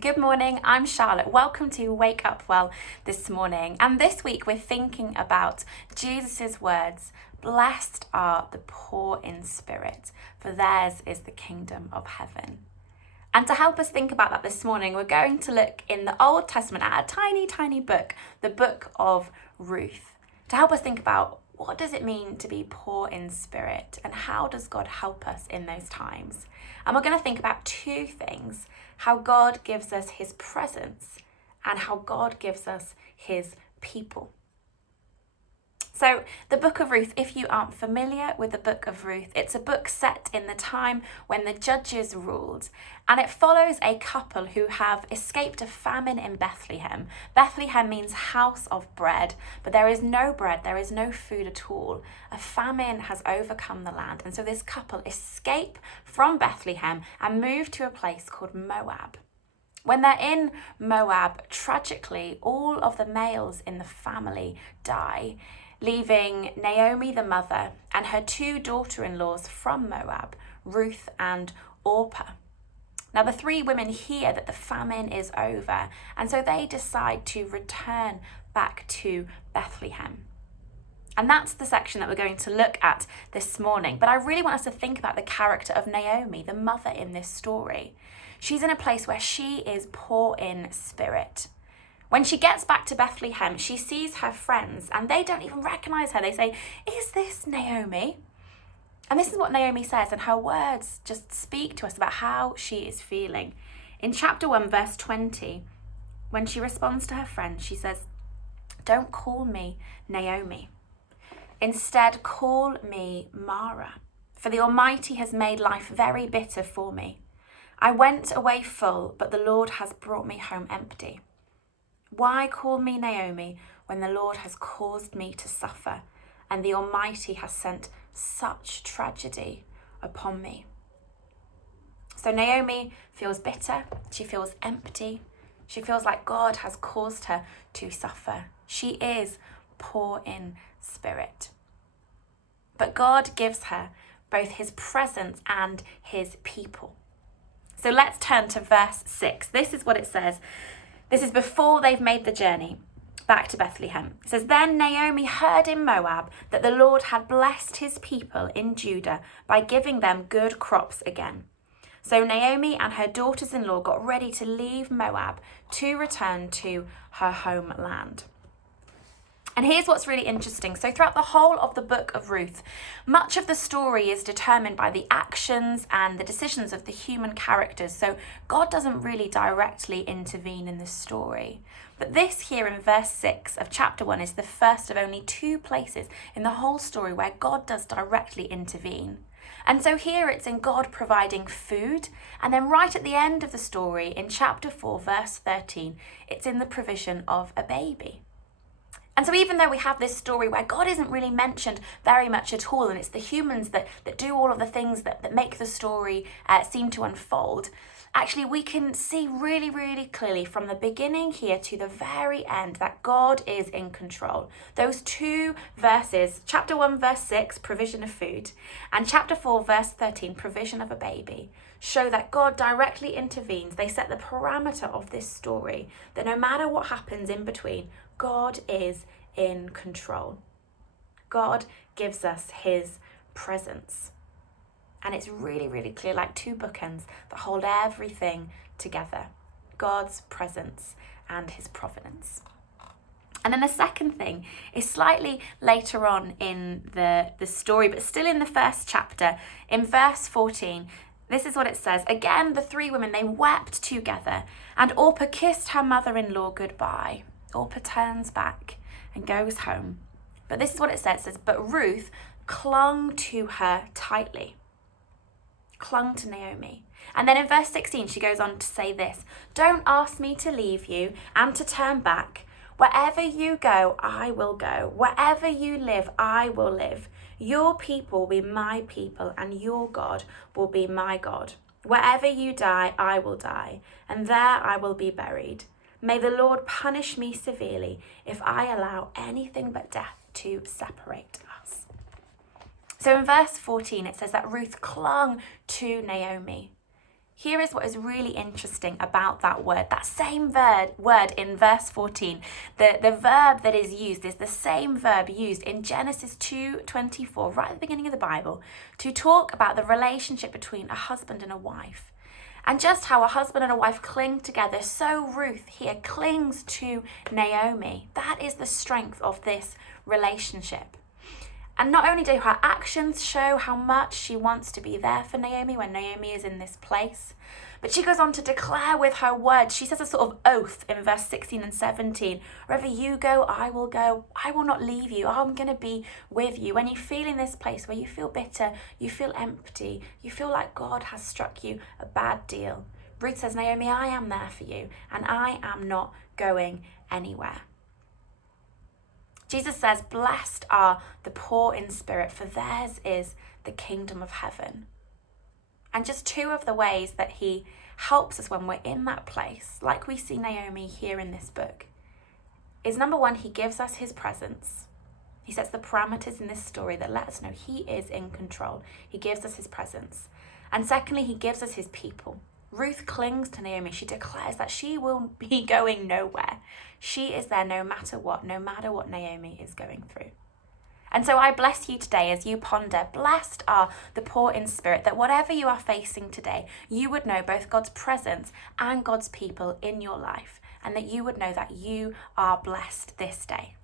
Good morning, I'm Charlotte. Welcome to Wake Up Well this morning. And this week we're thinking about Jesus' words, "Blessed are the poor in spirit, for theirs is the kingdom of heaven." And to help us think about that this morning, we're going to look in the Old Testament at a tiny, tiny book, the book of Ruth, to help us think about what does it mean to be poor in spirit and how does God help us in those times. And we're going to think about two things: how God gives us his presence and how God gives us his people. So the book of Ruth, if you aren't familiar with the book of Ruth, it's a book set in the time when the judges ruled, and it follows a couple who have escaped a famine in Bethlehem. Bethlehem means house of bread, but there is no bread, there is no food at all. A famine has overcome the land, and so this couple escape from Bethlehem and move to a place called Moab. When they're in Moab, tragically, all of the males in the family die, leaving Naomi, the mother, and her two daughter-in-laws from Moab, Ruth and Orpah. Now, the three women hear that the famine is over, and so they decide to return back to Bethlehem. And that's the section that we're going to look at this morning. But I really want us to think about the character of Naomi, the mother in this story. She's in a place where she is poor in spirit. When she gets back to Bethlehem, she sees her friends and they don't even recognize her. They say, "Is this Naomi?" And this is what Naomi says, and her words just speak to us about how she is feeling. In chapter 1, verse 20, when she responds to her friend, she says, "Don't call me Naomi. Instead, call me Mara, for the Almighty has made life very bitter for me. I went away full, but the Lord has brought me home empty. Why call me Naomi when the Lord has caused me to suffer, and the Almighty has sent such tragedy upon me?" So Naomi feels bitter, she feels empty, she feels like God has caused her to suffer. She is poor in spirit. But God gives her both his presence and his people. So let's turn to verse 6. This is what it says. This is before they've made the journey back to Bethlehem. It says, "Then Naomi heard in Moab that the Lord had blessed his people in Judah by giving them good crops again. So Naomi and her daughters-in-law got ready to leave Moab to return to her homeland." And here's what's really interesting. So throughout the whole of the book of Ruth, much of the story is determined by the actions and the decisions of the human characters. So God doesn't really directly intervene in the story. But this here in verse 6 of chapter 1 is the first of only two places in the whole story where God does directly intervene. And so here it's in God providing food, and then right at the end of the story in chapter 4 verse 13, it's in the provision of a baby. And so even though we have this story where God isn't really mentioned very much at all, and it's the humans that do all of the things that make the story seem to unfold, actually we can see really, really clearly from the beginning here to the very end that God is in control. Those two verses, chapter 1 verse 6, provision of food, and chapter 4 verse 13, provision of a baby, show that God directly intervenes. They set the parameter of this story, that no matter what happens in between, God is in control. God gives us his presence. And it's really, really clear, like two bookends that hold everything together: God's presence and his providence. And then the second thing is slightly later on in the story, but still in the first chapter, in verse 14, this is what it says. "Again, the three women, they wept together, and Orpah kissed her mother-in-law goodbye." Orpah turns back and goes home. But this is what it says. It says, "But Ruth clung to her tightly." Clung to Naomi. And then in verse 16, she goes on to say this: "Don't ask me to leave you and to turn back. Wherever you go, I will go. Wherever you live, I will live. Your people will be my people, and your God will be my God. Wherever you die, I will die, and there I will be buried. May the Lord punish me severely if I allow anything but death to separate us." So in verse 14, it says that Ruth clung to Naomi. here is what is really interesting about that word. That same word in verse 14, the verb that is used is the same verb used in Genesis 2:24, right at the beginning of the Bible, to talk about the relationship between a husband and a wife. And just how a husband and a wife cling together, so Ruth here clings to Naomi. That is the strength of this relationship. And not only do her actions show how much she wants to be there for Naomi when Naomi is in this place, but she goes on to declare with her words. She says a sort of oath in verse 16 and 17. Wherever you go, I will go. I will not leave you. I'm going to be with you. When you feel in this place where you feel bitter, you feel empty, you feel like God has struck you a bad deal, Ruth says, Naomi, I am there for you, and I am not going anywhere. Jesus says, blessed are the poor in spirit, for theirs is the kingdom of heaven. And just two of the ways that he helps us when we're in that place, like we see Naomi here in this book, is number one, he gives us his presence. He sets the parameters in this story that let us know he is in control. He gives us his presence. And secondly, he gives us his people. Ruth clings to Naomi. She declares that she will be going nowhere. She is there no matter what Naomi is going through. And so I bless you today as you ponder, blessed are the poor in spirit, that whatever you are facing today, you would know both God's presence and God's people in your life, and that you would know that you are blessed this day.